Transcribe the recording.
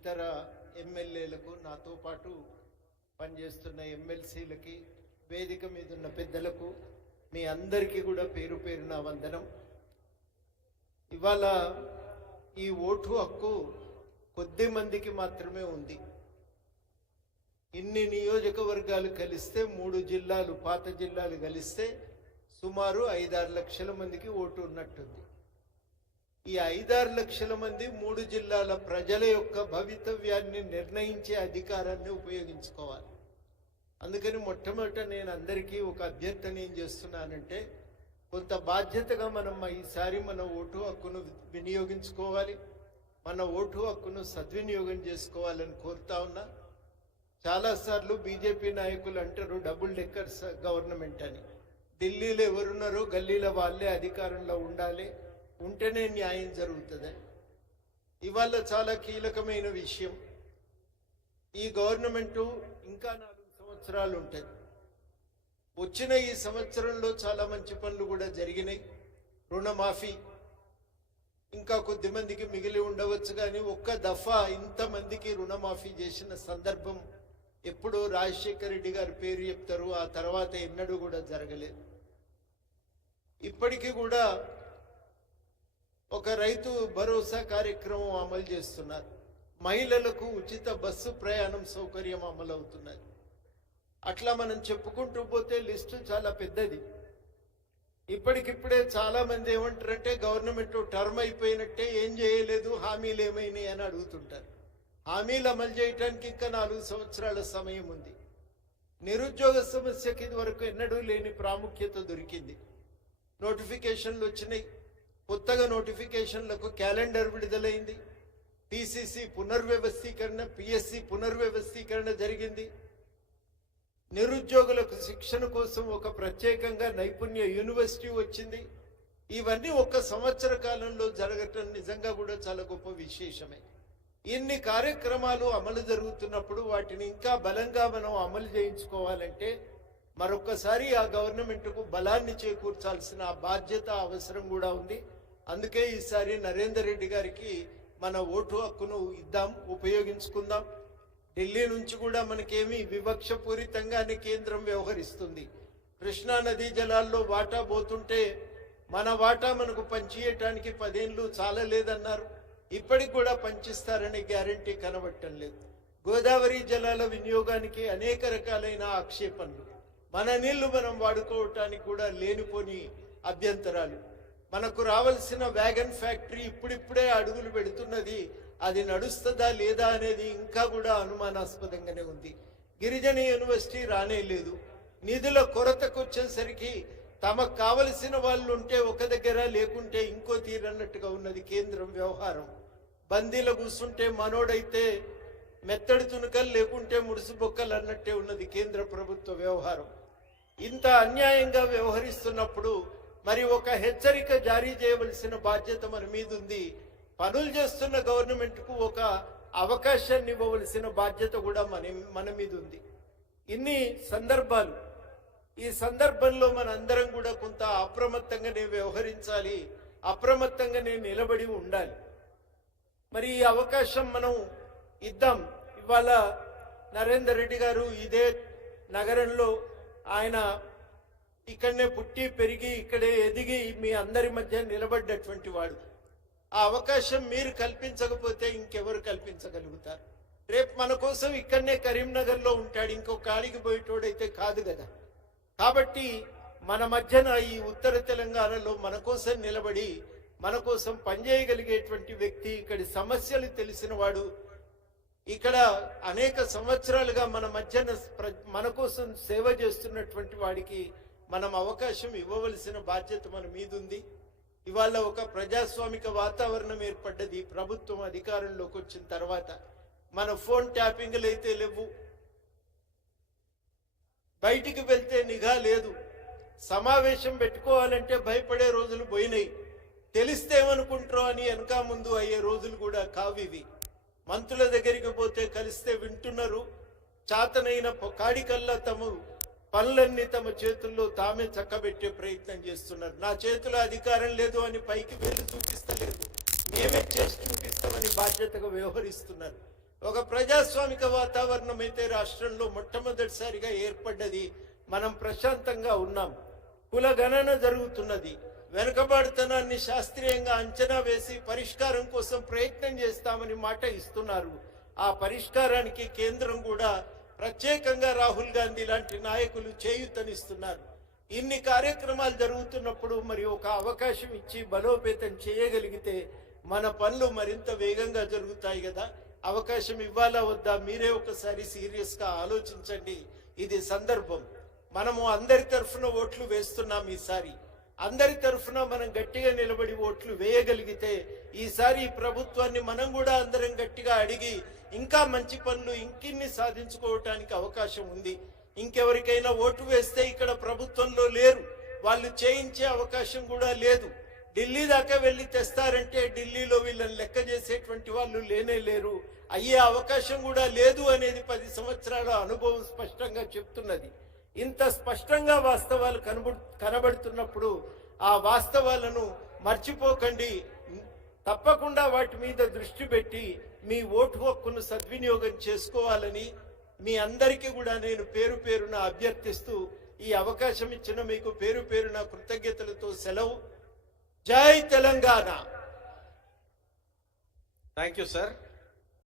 ఇతర ఎమ్మెల్యేలకు, నాతో పాటు పనిచేస్తున్న ఎమ్మెల్సీలకి, వేదిక మీద ఉన్న పెద్దలకు, మీ అందరికీ కూడా పేరు పేరున వందనం. ఇవాళ ఈ ఓటు హక్కు కొద్ది మందికి మాత్రమే ఉంది. ఇన్ని నియోజకవర్గాలు కలిస్తే, 3 జిల్లాలు, పాత జిల్లాలు కలిస్తే సుమారు 5-6 లక్షల మందికి ఓటు ఉన్నట్టుంది. ఈ 5-6 లక్షల మంది 3 జిల్లాల ప్రజల యొక్క భవితవ్యాన్ని నిర్ణయించే అధికారాన్ని ఉపయోగించుకోవాలి. అందుకని మొట్టమొదట నేను అందరికీ ఒక అభ్యర్థన ఏం చేస్తున్నానంటే, కొంత బాధ్యతగా మనం ఈసారి మన ఓటు హక్కును వినియోగించుకోవాలి, మన ఓటు హక్కును సద్వినియోగం చేసుకోవాలని కోరుతా ఉన్నా. చాలాసార్లు బీజేపీ నాయకులు అంటారు డబుల్ డెక్కర్స్ గవర్నమెంట్ అని. ఢిల్లీలో ఎవరున్నారో గల్లీలో వాళ్ళే అధికారంలో ఉండాలి, ఉంటేనే న్యాయం జరుగుతుంది. ఇవాళ చాలా కీలకమైన విషయం, ఈ గవర్నమెంటు ఇంకా 4 సంవత్సరాలు ఉంటుంది. వచ్చిన ఈ సంవత్సరంలో చాలా మంచి పనులు కూడా జరిగినాయి. రుణమాఫీ ఇంకా కొద్ది మందికి మిగిలి ఉండవచ్చు, కానీ ఒక్క దఫా ఇంతమందికి రుణమాఫీ చేసిన సందర్భం ఎప్పుడో రాజశేఖర రెడ్డి గారి పేరు చెప్తారు, ఆ తర్వాత ఎన్నడూ కూడా జరగలేదు. ఇప్పటికీ కూడా ఒక రైతు భరోసా కార్యక్రమం అమలు చేస్తున్నారు. మహిళలకు ఉచిత బస్సు ప్రయాణం సౌకర్యం అమలు అవుతున్నది. అట్లా మనం చెప్పుకుంటూ పోతే లిస్టు చాలా పెద్దది. ఇప్పటికిప్పుడే చాలా మంది ఏమంటారంటే గవర్నమెంట్ టర్మ్ అయిపోయినట్టే, ఏం చేయలేదు, హామీలు ఏమైనాయి అని అడుగుతుంటారు. హామీలు అమలు చేయడానికి ఇంకా 4 సంవత్సరాల సమయం ఉంది. నిరుద్యోగ సమస్యకి ఇదివరకు ఎన్నడూ లేని ప్రాముఖ్యత దొరికింది. నోటిఫికేషన్లు వచ్చినాయి, కొత్తగా నోటిఫికేషన్లకు క్యాలెండర్ విడుదలైంది. పిసిసి పునర్వ్యవస్థీకరణ, పిఎస్సి పునర్వ్యవస్థీకరణ జరిగింది. నిరుద్యోగులకు శిక్షణ కోసం ఒక ప్రత్యేకంగా నైపుణ్య యూనివర్సిటీ వచ్చింది. ఇవన్నీ 1 సంవత్సర కాలంలో జరగటం నిజంగా కూడా చాలా గొప్ప విశేషమే. ఇన్ని కార్యక్రమాలు అమలు జరుగుతున్నప్పుడు వాటిని ఇంకా బలంగా మనం అమలు చేయించుకోవాలంటే మరొకసారి ఆ గవర్నమెంట్కు బలాన్ని చేకూర్చాల్సిన బాధ్యత, అవసరం కూడా ఉంది. అందుకే ఈసారి నరేందర్ రెడ్డి గారికి మన ఓటు హక్కును ఇద్దాం, ఉపయోగించుకుందాం. ఢిల్లీ నుంచి కూడా మనకేమీ వివక్షపూరితంగానే కేంద్రం వ్యవహరిస్తుంది. కృష్ణా నదీ జలాల్లో వాటా పోతుంటే మన వాటా మనకు పంచియటానికి 10 ఏళ్ళు చాలలేదన్నారు. ఇప్పటికి కూడా పంచిస్తారనే గ్యారంటీ కనబడటం లేదు. గోదావరి జలాల వినియోగానికి అనేక రకాలైన ఆక్షేపణలు, మన నీళ్లు మనం వాడుకోవటానికి కూడా లేనిపోని అభ్యంతరాలు. మనకు రావాల్సిన వ్యాగన్ ఫ్యాక్టరీ ఇప్పుడిప్పుడే అడుగులు పెడుతున్నది, అది నడుస్తుందా లేదా అనేది ఇంకా కూడా అనుమానాస్పదంగానే ఉంది. గిరిజన యూనివర్సిటీ రానే లేదు. నిధుల కొరతకు వచ్చేసరికి తమకు కావలసిన వాళ్ళు ఉంటే ఒక దగ్గర, లేకుంటే ఇంకో తీరన్నట్టుగా ఉన్నది కేంద్రం వ్యవహారం. బందీలో కూర్చుంటే మనోడైతే మెత్తడి తునకలు, లేకుంటే ముడుసు బొక్కలు అన్నట్టే ఉన్నది కేంద్ర ప్రభుత్వ వ్యవహారం. ఇంత అన్యాయంగా వ్యవహరిస్తున్నప్పుడు మరి ఒక హెచ్చరిక జారీ చేయవలసిన బాధ్యత మన మీద ఉంది. పనులు చేస్తున్న గవర్నమెంట్కు ఒక అవకాశాన్ని ఇవ్వవలసిన బాధ్యత కూడా మన మీద ఉంది. ఇన్ని సందర్భాలు, ఈ సందర్భంలో మనందరం కూడా కొంత అప్రమత్తంగానే వ్యవహరించాలి, అప్రమత్తంగానే నిలబడి ఉండాలి. మరి ఈ అవకాశం మనం ఇద్దాం. ఇవాళ నరేందర్ రెడ్డి గారు ఇదే నగరంలో, ఆయన ఇక్కడనే పుట్టి పెరిగి ఇక్కడే ఎదిగి మీ అందరి మధ్య నిలబడ్డటువంటి వాడు. ఆ అవకాశం మీరు కల్పించకపోతే ఇంకెవరు కల్పించగలుగుతారు? రేపు మన కోసం ఇక్కడనే కరీంనగర్లో ఉంటాడు, ఇంకొక కాడికి పోయేటోడైతే కాదు కదా. కాబట్టి మన మధ్యన ఈ ఉత్తర తెలంగాణలో మన కోసం నిలబడి మన కోసం పనిచేయగలిగేటువంటి వ్యక్తి, ఇక్కడి సమస్యలు తెలిసిన వాడు, ఇక్కడ అనేక సంవత్సరాలుగా మన మధ్యన మన కోసం సేవ చేస్తున్నటువంటి వాడికి మనం అవకాశం ఇవ్వవలసిన బాధ్యత మన మీద ఉంది. ఇవాళ ఒక ప్రజాస్వామిక వాతావరణం ఏర్పడ్డది ప్రభుత్వం అధికారంలోకి వచ్చిన తర్వాత. మన ఫోన్ ట్యాపింగ్లు అయితే లేవు, బయటికి వెళ్తే నిఘా లేదు, సమావేశం పెట్టుకోవాలంటే భయపడే రోజులు పోయినాయి. తెలిస్తే ఏమనుకుంటారో అని వెనక ముందు అయ్యే రోజులు కూడా కావివి. మంత్రుల దగ్గరికి పోతే కలిస్తే వింటున్నారు, చాతనైన కాడికల్లా తమ పనులన్నీ తమ చేతుల్లో తామే చక్కబెట్టే ప్రయత్నం చేస్తున్నారు. నా చేతిలో అధికారం లేదు అని పైకి వెళ్ళి చూపిస్తలేదు, మేమే చేసి చూపిస్తామని బాధ్యతగా వ్యవహరిస్తున్నారు. ఒక ప్రజాస్వామిక వాతావరణం అయితే రాష్ట్రంలో మొట్టమొదటిసారిగా ఏర్పడ్డది. మనం ప్రశాంతంగా ఉన్నాం. కుల గణన జరుగుతున్నది. వెనుకబడుతనాన్ని శాస్త్రీయంగా అంచనా వేసి పరిష్కారం కోసం ప్రయత్నం చేస్తామని మాట ఇస్తున్నారు. ఆ పరిష్కారానికి కేంద్రం కూడా ప్రత్యేకంగా రాహుల్ గాంధీ లాంటి నాయకులు చేయూతనిస్తున్నారు. ఇన్ని కార్యక్రమాలు జరుగుతున్నప్పుడు మరి ఒక అవకాశం ఇచ్చి బలోపేతం చేయగలిగితే మన పనులు మరింత వేగంగా జరుగుతాయి కదా. అవకాశం ఇవ్వాలా వద్దా మీరే ఒకసారి సీరియస్ గా ఆలోచించండి. ఇది సందర్భం. మనము అందరి తరఫున ఓట్లు వేస్తున్నాం. ఈసారి అందరి తరఫున మనం గట్టిగా నిలబడి ఓట్లు వేయగలిగితే ఈసారి ఈ ప్రభుత్వాన్ని మనం కూడా అందరం గట్టిగా అడిగి ఇంకా మంచి పనులు ఇంకిన్ని సాధించుకోవటానికి అవకాశం ఉంది. ఇంకెవరికైనా ఓటు వేస్తే ఇక్కడ ప్రభుత్వంలో లేరు, వాళ్ళు చేయించే అవకాశం కూడా లేదు. ఢిల్లీ దాకా వెళ్ళి తెస్తారంటే ఢిల్లీలో వీళ్ళని లెక్క చేసేటువంటి వాళ్ళు లేనే లేరు. అయ్యే అవకాశం కూడా లేదు అనేది 10 సంవత్సరాల అనుభవం స్పష్టంగా చెప్తున్నది. ఇంత స్పష్టంగా వాస్తవాలు కనబడుతున్నప్పుడు ఆ వాస్తవాలను మర్చిపోకండి. తప్పకుండా వాటి మీద దృష్టి పెట్టి మీ ఓటు హక్కును సద్వినియోగం చేసుకోవాలని మీ అందరికీ కూడా నేను పేరు పేరున అభ్యర్థిస్తూ ఈ అవకాశం ఇచ్చిన మీకు పేరు పేరున కృతజ్ఞతలతో సెలవు. జై తెలంగాణ. Thank you sir.